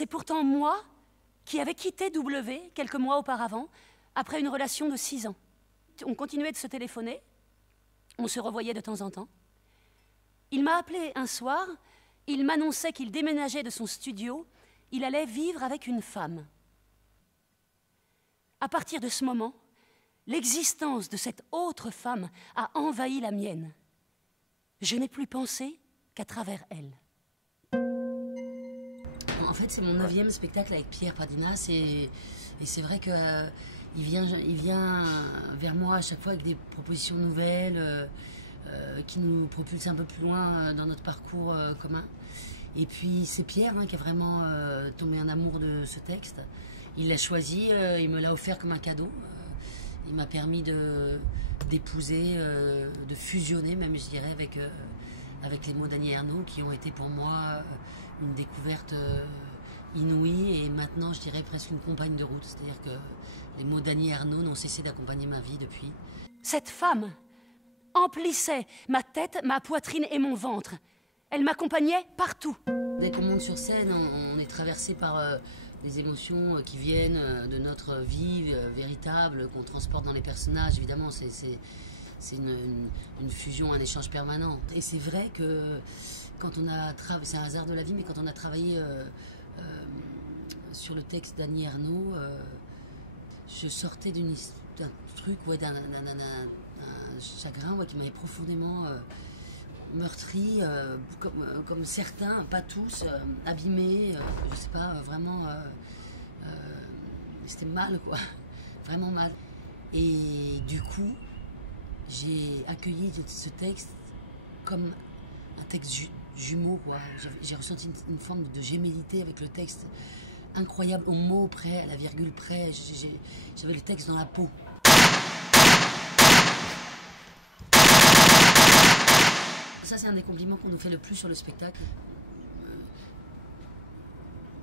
C'est pourtant moi qui avais quitté W quelques mois auparavant, après une relation de 6 ans. On continuait de se téléphoner, on se revoyait de temps en temps. Il m'a appelé un soir, il m'annonçait qu'il déménageait de son studio, il allait vivre avec une femme. À partir de ce moment, l'existence de cette autre femme a envahi la mienne. Je n'ai plus pensé qu'à travers elle. En fait, c'est mon 9e spectacle avec Pierre Padinas et c'est vrai que il vient vers moi à chaque fois avec des propositions nouvelles qui nous propulsent un peu plus loin dans notre parcours commun. Et puis c'est Pierre qui a vraiment tombé en amour de ce texte. Il l'a choisi, il me l'a offert comme un cadeau. Il m'a permis d'épouser, de fusionner même, je dirais, avec les mots d'Annie Ernaux qui ont été pour moi une découverte inouïe et maintenant, je dirais, presque une compagne de route. C'est-à-dire que les mots d'Annie Ernaux n'ont cessé d'accompagner ma vie depuis. Cette femme emplissait ma tête, ma poitrine et mon ventre. Elle m'accompagnait partout. Dès qu'on monte sur scène, on est traversé par des émotions qui viennent de notre vie véritable, qu'on transporte dans les personnages. Évidemment, c'est une fusion, un échange permanent. Et c'est vrai que quand on a travaillé, c'est un hasard de la vie, mais quand on a travaillé sur le texte d'Annie Ernaux, je sortais d'un truc, d'un chagrin qui m'avait profondément meurtri, comme certains, pas tous, abîmés, je sais pas, vraiment, c'était mal, quoi, vraiment mal. Et du coup, j'ai accueilli ce texte comme un texte jumeau, quoi. J'ai ressenti une forme de gémellité avec le texte, incroyable, au mot près, à la virgule près. J'avais le texte dans la peau. Ça, c'est un des compliments qu'on nous fait le plus sur le spectacle.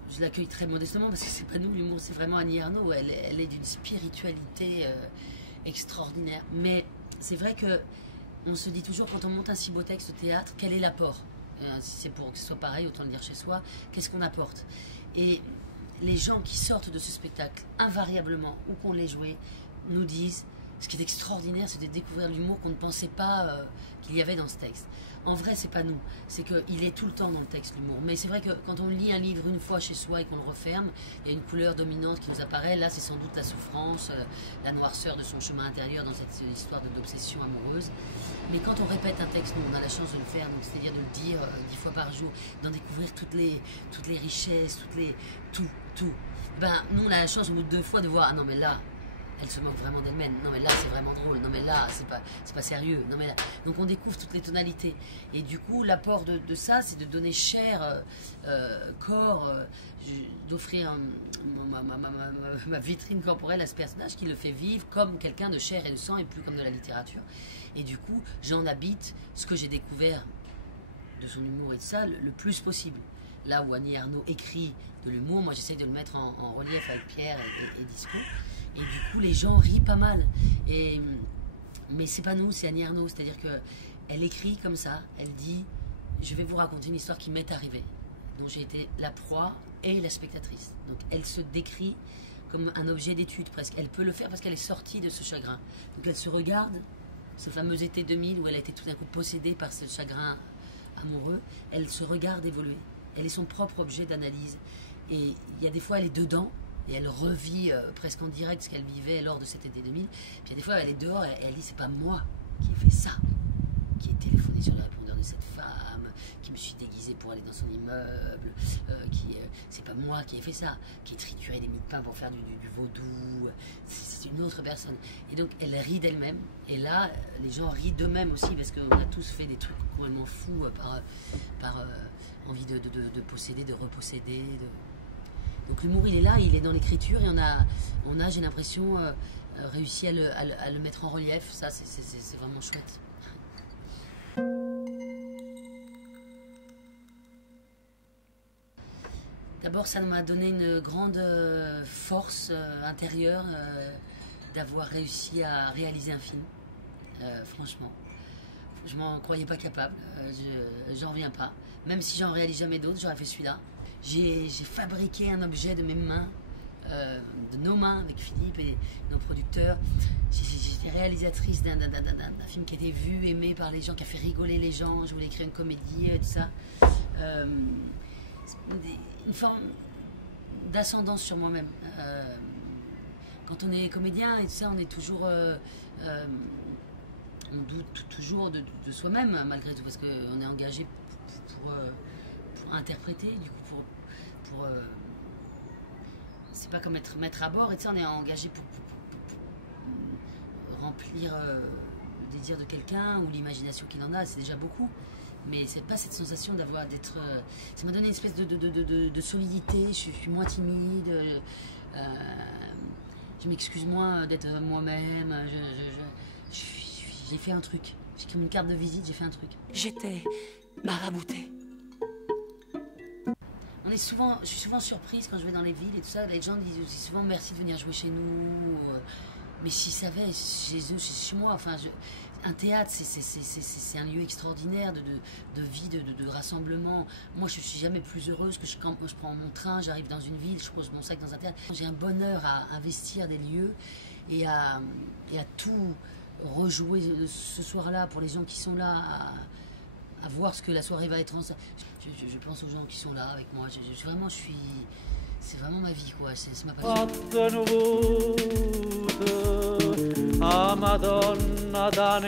Je l'accueille très modestement parce que c'est pas nous, l'humour, c'est vraiment Annie Ernaux. Elle est d'une spiritualité extraordinaire. Mais c'est vrai que on se dit toujours, quand on monte un si beau texte au théâtre, quel est l'apport? Si c'est pour que ce soit pareil, autant le dire chez soi, qu'est-ce qu'on apporte? Et les gens qui sortent de ce spectacle, invariablement, où qu'on l'ait joué, nous disent, ce qui est extraordinaire, c'est de découvrir l'humour qu'on ne pensait pas qu'il y avait dans ce texte. En vrai, c'est pas nous, c'est qu'il est tout le temps dans le texte, l'humour. Mais c'est vrai que quand on lit un livre une fois chez soi et qu'on le referme, il y a une couleur dominante qui nous apparaît. Là, c'est sans doute la souffrance, la noirceur de son chemin intérieur dans cette histoire d'obsession amoureuse. Mais quand on répète un texte, nous, on a la chance de le faire, c'est-à-dire de le dire 10 fois par jour, d'en découvrir toutes les richesses, tout. Ben, nous, on a la chance au bout de 2 fois de voir, ah non, mais là, elle se moque vraiment d'elle-même. Non mais là c'est vraiment drôle. Non mais là c'est pas sérieux. Non mais là. Donc on découvre toutes les tonalités. Et du coup l'apport de ça, c'est de donner chair, corps, d'offrir ma vitrine corporelle à ce personnage qui le fait vivre comme quelqu'un de chair et de sang et plus comme de la littérature. Et du coup j'en habite ce que j'ai découvert de son humour et de ça le plus possible. Là où Annie Ernaux écrit de l'humour, moi j'essaie de le mettre en relief avec Pierre et Disco. Et du coup, les gens rient pas mal. Mais c'est pas nous, c'est Annie Ernaux. C'est-à-dire qu'elle écrit comme ça. Elle dit, je vais vous raconter une histoire qui m'est arrivée, dont j'ai été la proie et la spectatrice. Donc elle se décrit comme un objet d'étude presque. Elle peut le faire parce qu'elle est sortie de ce chagrin. Donc elle se regarde, ce fameux été 2000 où elle a été tout d'un coup possédée par ce chagrin amoureux. Elle se regarde évoluer. Elle est son propre objet d'analyse. Et il y a des fois, elle est dedans. Et elle revit presque en direct ce qu'elle vivait lors de cet été 2000. Puis il y a des fois, elle est dehors et elle dit, c'est pas moi qui ai fait ça, qui ai téléphoné sur le répondeur de cette femme, qui me suis déguisée pour aller dans son immeuble, c'est pas moi qui ai fait ça, qui ai trituré des mie de pain pour faire du vaudou. C'est une autre personne. Et donc, elle rit d'elle-même. Et là, les gens rient d'eux-mêmes aussi, parce qu'on a tous fait des trucs complètement fous par envie de posséder, de reposséder, Donc l'humour, il est là, il est dans l'écriture et on a j'ai l'impression, réussi à le mettre en relief. Ça, c'est vraiment chouette. D'abord, ça m'a donné une grande force intérieure d'avoir réussi à réaliser un film. Franchement, je m'en croyais pas capable. J'en reviens pas. Même si j'en réalise jamais d'autres, j'aurais fait celui-là. J'ai fabriqué un objet de mes mains, de nos mains, avec Philippe et nos producteurs. J'étais réalisatrice d'un film qui était vu, aimé par les gens, qui a fait rigoler les gens. Je voulais écrire une comédie, tout ça. Une forme d'ascendance sur moi-même. Quand on est comédien et tout ça, on est toujours... on doute toujours de soi-même, malgré tout, parce qu'on est engagé pour interpréter, du coup, c'est pas comme être maître à bord, et tu sais, on est engagé pour remplir le désir de quelqu'un ou l'imagination qu'il en a, c'est déjà beaucoup. Mais c'est pas cette sensation d'être... ça m'a donné une espèce de solidité, je suis moins timide, je m'excuse moins d'être moi-même, j'ai fait un truc. J'ai comme une carte de visite, j'ai fait un truc. J'étais maraboutée. Je suis souvent surprise quand je vais dans les villes et tout ça. Les gens disent aussi souvent merci de venir jouer chez nous. Mais s'ils savaient, chez moi, enfin, un théâtre, c'est un lieu extraordinaire de vie, de rassemblement. Moi, je suis jamais plus heureuse que quand je prends mon train, j'arrive dans une ville, je pose mon sac dans un théâtre. J'ai un bonheur à investir des lieux et à tout rejouer ce soir-là pour les gens qui sont là, à voir ce que la soirée va être. Je pense aux gens qui sont là avec moi. C'est vraiment ma vie, quoi. C'est ma passion. A Madonna da